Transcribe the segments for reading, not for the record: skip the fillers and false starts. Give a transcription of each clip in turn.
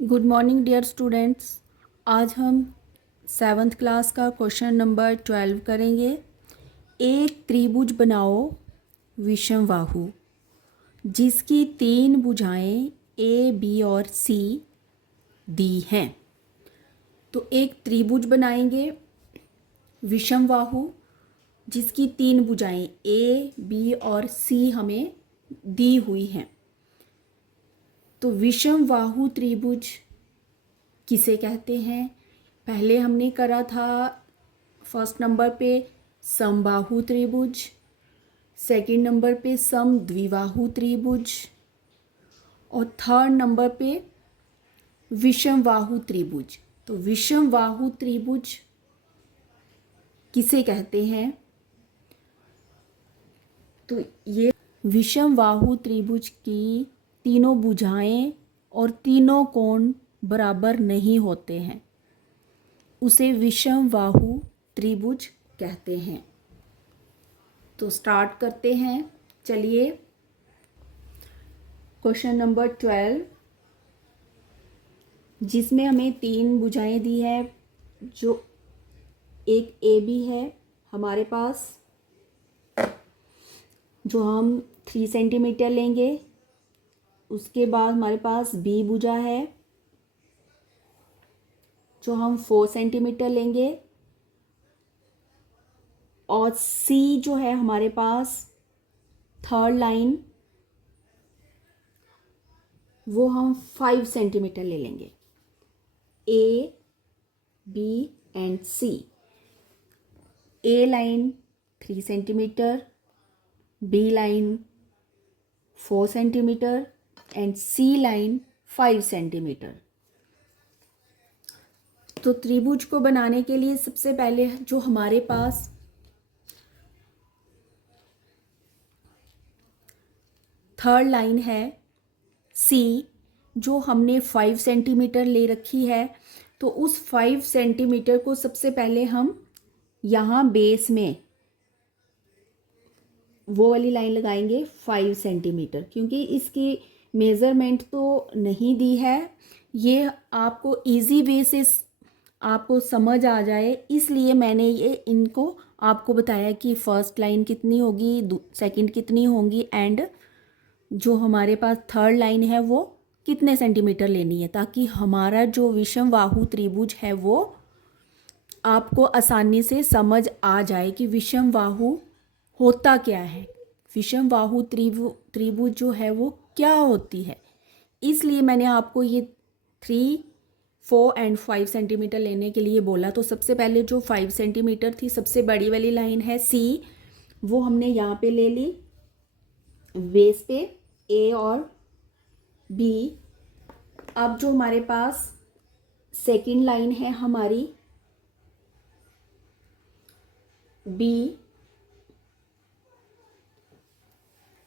Good morning dear students. आज हम seventh class का क्वेश्चन नंबर 12 करेंगे। एक त्रिभुज बनाओ विषमबाहु जिसकी तीन भुजाएं ए बी और सी दी हैं। तो एक त्रिभुज बनाएंगे विषमबाहु जिसकी तीन भुजाएं ए बी और सी हमें दी हुई हैं। तो विषमबाहु त्रिभुज किसे कहते हैं? पहले हमने करा था फर्स्ट नंबर पे समबाहु त्रिभुज, सेकंड नंबर पे समद्विबाहु त्रिभुज और थर्ड नंबर पे विषमबाहु त्रिभुज। तो विषमबाहु त्रिभुज किसे कहते हैं? तो ये विषमबाहु त्रिभुज की तीनों भुजाएं और तीनों कोण बराबर नहीं होते हैं, उसे विषमबाहु त्रिभुज कहते हैं। तो स्टार्ट करते हैं। चलिए क्वेश्चन नंबर 12 जिसमें हमें तीन भुजाएं दी है, जो एक ए बी है हमारे पास, जो हम 3 सेंटीमीटर लेंगे। उसके बाद हमारे पास बी भुजा है जो हम 4 सेंटीमीटर लेंगे और सी जो है हमारे पास थर्ड लाइन, वो हम 5 सेंटीमीटर ले लेंगे। A B and C. A line 3 centimetre, B line 4 centimetre and C line 5 centimetre. तो त्रिभुज को बनाने के लिए सबसे पहले जो हमारे पास थर्ड लाइन है सी, जो हमने 5 सेंटीमीटर ले रखी है, तो उस 5 सेंटीमीटर को सबसे पहले हम यहाँ बेस में वो वाली लाइन लगाएंगे 5 सेंटीमीटर, क्योंकि इसकी मेज़रमेंट तो नहीं दी है। ये आपको इजी वे से आपको समझ आ जाए, इसलिए मैंने ये इनको आपको बताया कि फर्स्ट लाइन कितनी होगी, सेकंड कितनी होंगी एंड जो हमारे पास थर्ड लाइन है वो कितने सेंटीमीटर लेनी है, ताकि हमारा जो विषमबाहु त्रिभुज है वो आपको आसानी से समझ आ जाए कि विषमबाहु होता क्या है, विषमबाहु त्रिभुज जो है वो क्या होती है। इसलिए मैंने आपको ये 3, 4 एंड 5 सेंटीमीटर लेने के लिए बोला। तो सबसे पहले जो 5 सेंटीमीटर थी, सबसे बड़ी वाली लाइन है सी, वो हमने यहाँ पे ले ली बेस पे ए और बी। अब जो हमारे पास सेकंड लाइन है हमारी बी,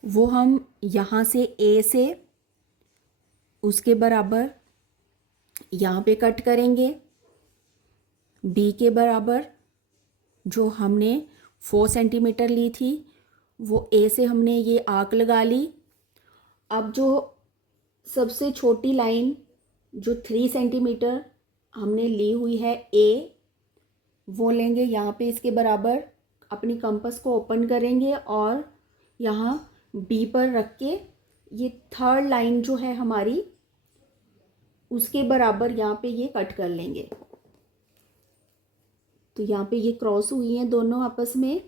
वो हम यहाँ से ए से उसके बराबर यहाँ पे कट करेंगे। बी के बराबर जो हमने 4 सेंटीमीटर ली थी, वो ए से हमने ये आर्क लगा ली। अब जो सबसे छोटी लाइन जो 3 सेंटीमीटर हमने ली हुई है ए, वो लेंगे यहाँ पे इसके बराबर, अपनी कंपास को ओपन करेंगे और यहाँ बी पर रख के ये थर्ड लाइन जो है हमारी उसके बराबर यहाँ पे ये कट कर लेंगे। तो यहाँ पे ये क्रॉस हुई हैं दोनों आपस में,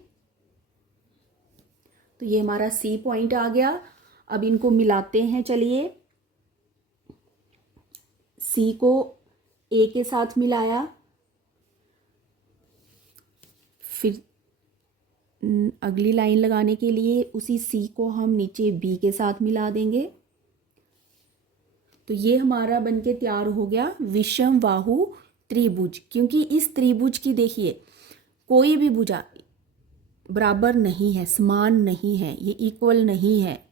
तो ये हमारा सी पॉइंट आ गया। अब इनको मिलाते हैं। चलिए, सी को ए के साथ मिलाया, फिर अगली लाइन लगाने के लिए उसी सी को हम नीचे बी के साथ मिला देंगे। तो ये हमारा बनके तैयार हो गया विषमबाहु त्रिभुज। क्योंकि इस त्रिभुज की देखिए कोई भी भुजा बराबर नहीं है, समान नहीं है, ये इक्वल नहीं है।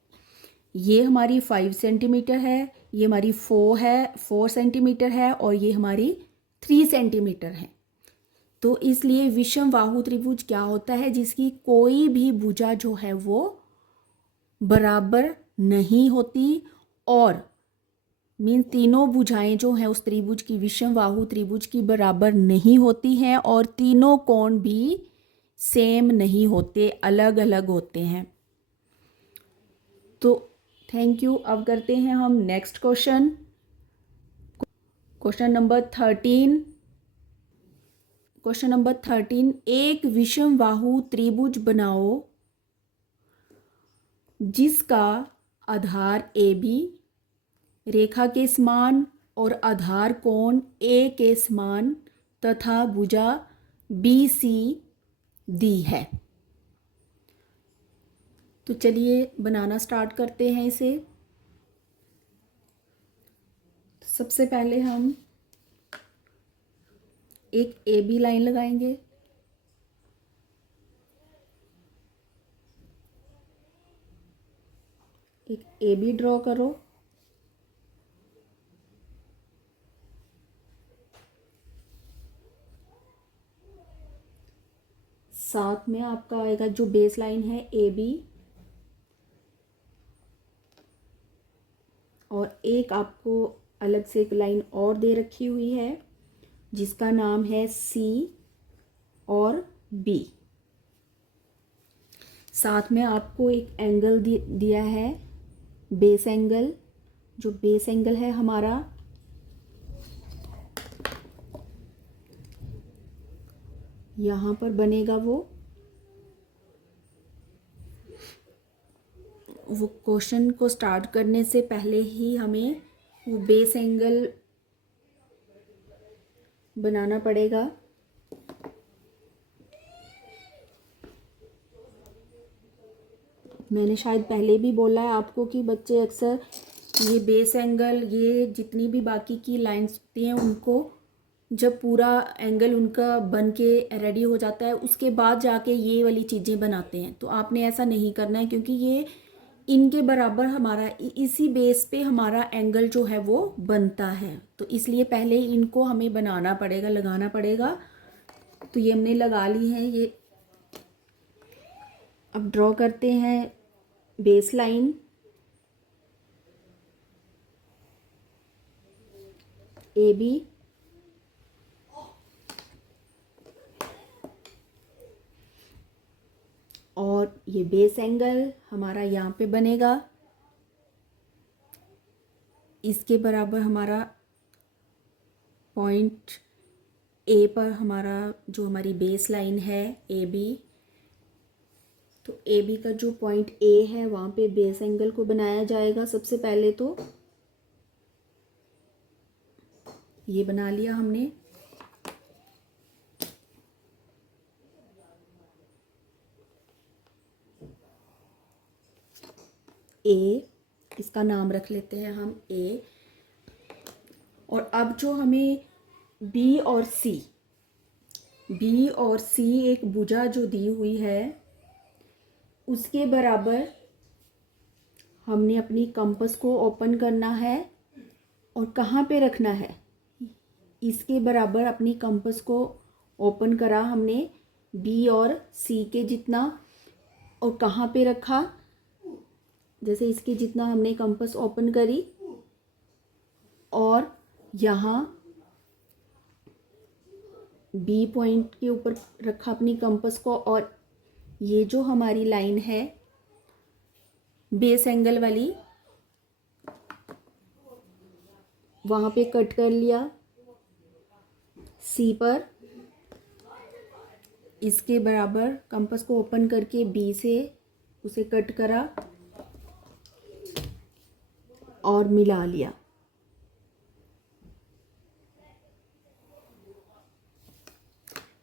ये हमारी 5 सेंटीमीटर है, ये हमारी 4 सेंटीमीटर है और ये हमारी 3 सेंटीमीटर है। तो इसलिए विषमबाहु त्रिभुज क्या होता है? जिसकी कोई भी भुजा जो है वो बराबर नहीं होती और मीन्स तीनों भुजाएं जो हैं उस त्रिभुज की विषमबाहु त्रिभुज की बराबर नहीं होती हैं और तीनों कोण भी सेम नहीं होते, अलग अलग होते हैं। तो थैंक यू। अब करते हैं हम next question, question number 13। Question number 13, एक विषमबाहु त्रिभुज बनाओ जिसका आधार ए बी रेखा के समान और आधार कोण ए के समान तथा भुजा बी सी दी है। तो चलिए बनाना स्टार्ट करते हैं इसे। सबसे पहले हम एक ए बी लाइन लगाएंगे। एक ए बी ड्रॉ करो। साथ में आपका आएगा जो बेस लाइन है ए बी, और एक आपको अलग से एक लाइन और दे रखी हुई है जिसका नाम है सी और बी। साथ में आपको एक एंगल दिया है बेस एंगल। जो बेस एंगल है हमारा यहाँ पर बनेगा। वो क्वेश्चन को स्टार्ट करने से पहले ही हमें वो बेस एंगल बनाना पड़ेगा। मैंने शायद पहले भी बोला है आपको कि बच्चे अक्सर ये बेस एंगल, ये जितनी भी बाकी की लाइंस होती हैं उनको जब पूरा एंगल उनका बन के रेडी हो जाता है उसके बाद जाके ये वाली चीज़ें बनाते हैं। तो आपने ऐसा नहीं करना है क्योंकि ये इनके बराबर हमारा इसी बेस पे हमारा एंगल जो है वो बनता है। तो इसलिए पहले इनको हमें बनाना पड़ेगा, लगाना पड़ेगा। तो ये हमने लगा ली है। ये अब ड्रॉ करते हैं बेस लाइन ए बी, और ये बेस एंगल हमारा यहाँ पे बनेगा। इसके बराबर हमारा पॉइंट ए पर हमारा जो हमारी बेस लाइन है ए बी, तो ए बी का जो पॉइंट ए है वहाँ पे बेस एंगल को बनाया जाएगा। सबसे पहले तो ये बना लिया हमने। ए, इसका नाम रख लेते हैं हम ए। और अब जो हमें बी और सी एक भुजा जो दी हुई है उसके बराबर हमने अपनी कंपास को ओपन करना है। और कहाँ पे रखना है, इसके बराबर अपनी कंपास को ओपन करा हमने बी और सी के जितना। और कहाँ पे रखा, जैसे इसके जितना हमने कंपास ओपन करी और यहाँ बी पॉइंट के ऊपर रखा अपनी कंपास को। और ये जो हमारी लाइन है बेस एंगल वाली वहाँ पे कट कर लिया सी पर। इसके बराबर कंपास को ओपन करके बी से उसे कट करा और मिला लिया।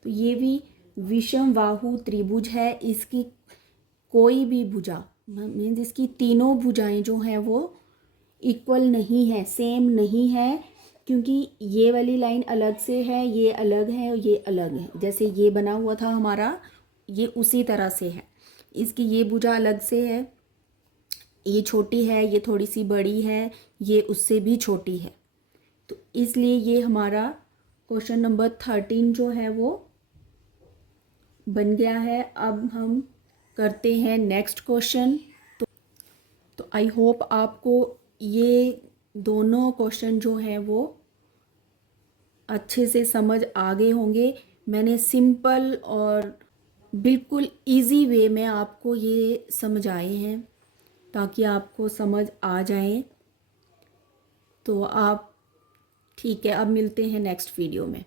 तो ये भी विषमबाहु त्रिभुज है। इसकी कोई भी भुजा मीन्स इसकी तीनों भुजाएं जो हैं वो इक्वल नहीं है, सेम नहीं है, क्योंकि ये वाली लाइन अलग से है, ये अलग है और ये अलग है। जैसे ये बना हुआ था हमारा, ये उसी तरह से है। इसकी ये भुजा अलग से है, ये छोटी है, ये थोड़ी सी बड़ी है, ये उससे भी छोटी है। तो इसलिए ये हमारा क्वेश्चन नंबर 13 जो है वो बन गया है। अब हम करते हैं नेक्स्ट क्वेश्चन। तो आई होप आपको ये दोनों क्वेश्चन जो हैं वो अच्छे से समझ आ गए होंगे। मैंने सिंपल और बिल्कुल इजी वे में आपको ये समझाए हैं ताकि आपको समझ आ जाए। तो आप ठीक है, अब मिलते हैं नेक्स्ट वीडियो में।